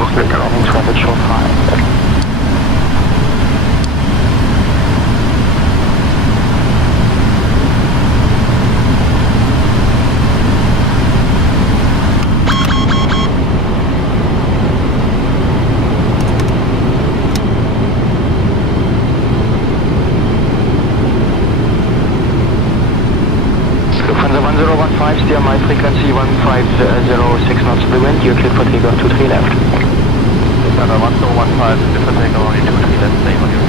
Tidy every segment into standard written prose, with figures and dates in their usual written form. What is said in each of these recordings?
Duesseldorf landing traffic show 5. Steer my frequency 150, knots to the wind, you're clear for takeoff 23 left. November 1015, clear for takeoff only 23 left, stay on your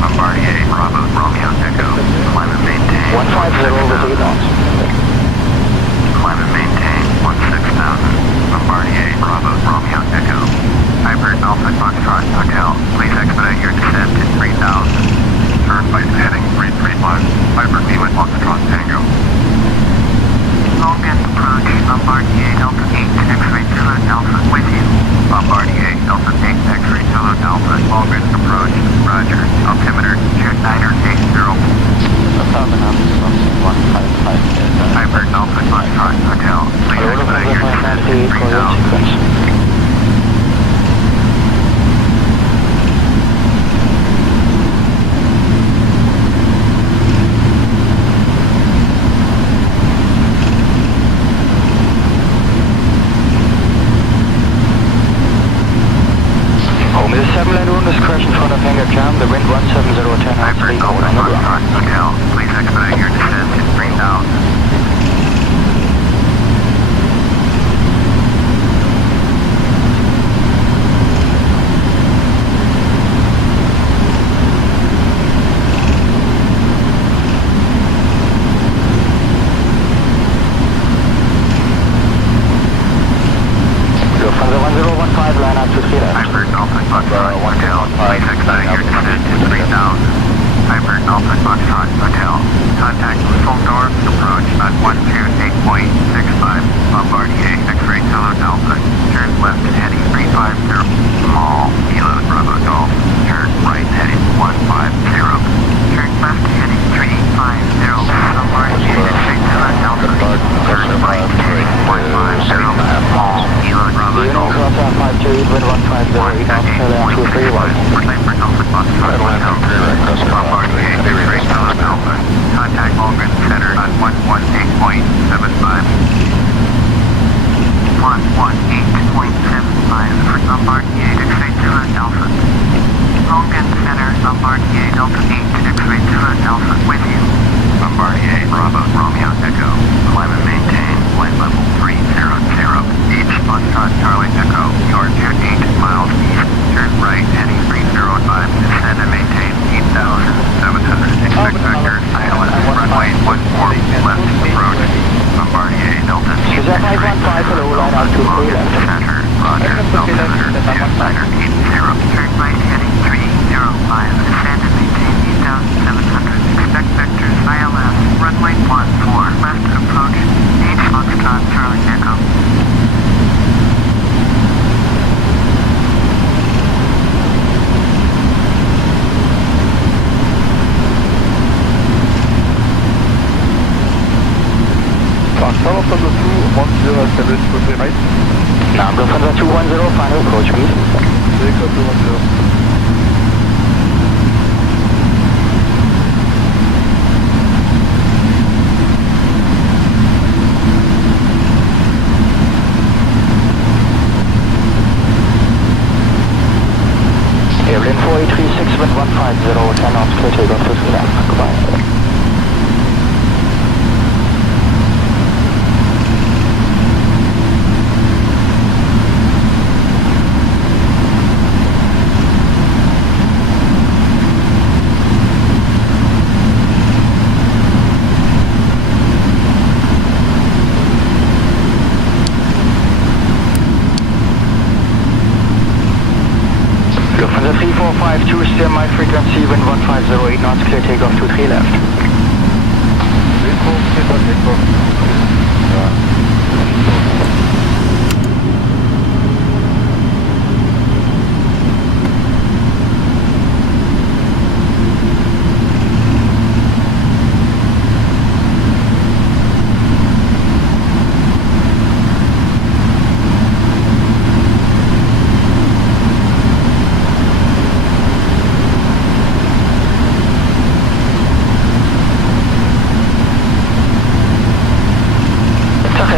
Bombardier, Bravo, Romeo, Echo, climb and maintain 150 with 8 knots. Foxtrot Hotel. Please Hello, expedite your descent to 593 for your 3000. sequence. Home is 7 lane 1 discretion front of hangar cam, the wind 17010 knots, Hyper 3 Golden on the ground. Foxtrot Hotel. Please expedite your descent to 3000. Lufthansa 1015, line up to 3 left. Hyper Dolphin Foxtrot Hotel. Please expedite your descent to 3000. Hyper Dolphin Foxtrot Hotel. Contact Dusseldorf approach at 128.65. Bombardier X-ray Kilo Delta. Turn left heading 350. Small Kilo Bravo Golf. Turn right heading 150. Turn left heading 350. Bombardier X-ray Kilo Delta. Turn right heading 150. Small Kilo Bravo The Golf. Aerosoft 528, wind 150, knots, KLM 231. Hyper Dolphin Foxtrot Hotel. Bombardier X-ray Kilo Delta. Contact Logan Center at 118.75. 118.75 for Bombardier X-ray Kilo Delta. Logan Center, Bombardier Delta 8 X-ray Kilo Delta with you. Bombardier Bravo Romeo Echo. Climb and maintain flight level 300. Each Foxtrot Charlie Echo. You're 28 miles east. Turn right heading 305. Descend and maintain 8,700. Expect vector ILS runway 14 left approach. Bombardier Delta 8 Is that 515, hello, line up to 3 left. Center, Roger, Delta Center, Center 80. Turn right heading 305. Descend and maintain 8,700. Expect vector ILS runway 14 left approach. H Foxtrot Charlie Echo. Foxtrot Alpha 2, 10 establish for the right. Now, Lufthansa 210, final approach, please. Vehicle 210. Airplane 4836, wind 150, 10 knots, clear takeoff to 3 left. Goodbye. Lufthansa 3452, steer my frequency, wind 1508 knots, clear takeoff to 3 left. Takeoff, takeoff.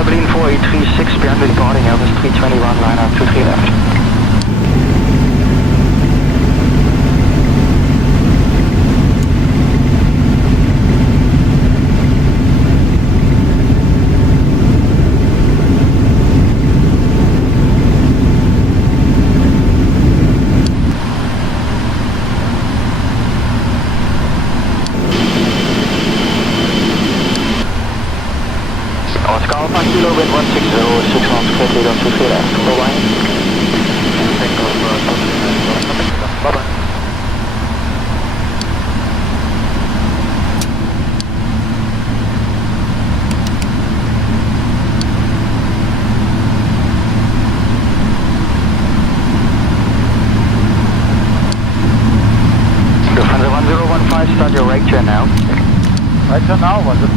Airplane 4836, behind boarding, Airbus 321, line up to 3 left. Oscar Alpha Kilo, wind 160, 6 knots, clear takeoff to 3 left. Bye-bye. Bye-bye. Lufthansa 1015, start your right turn now. Right turn now, was it?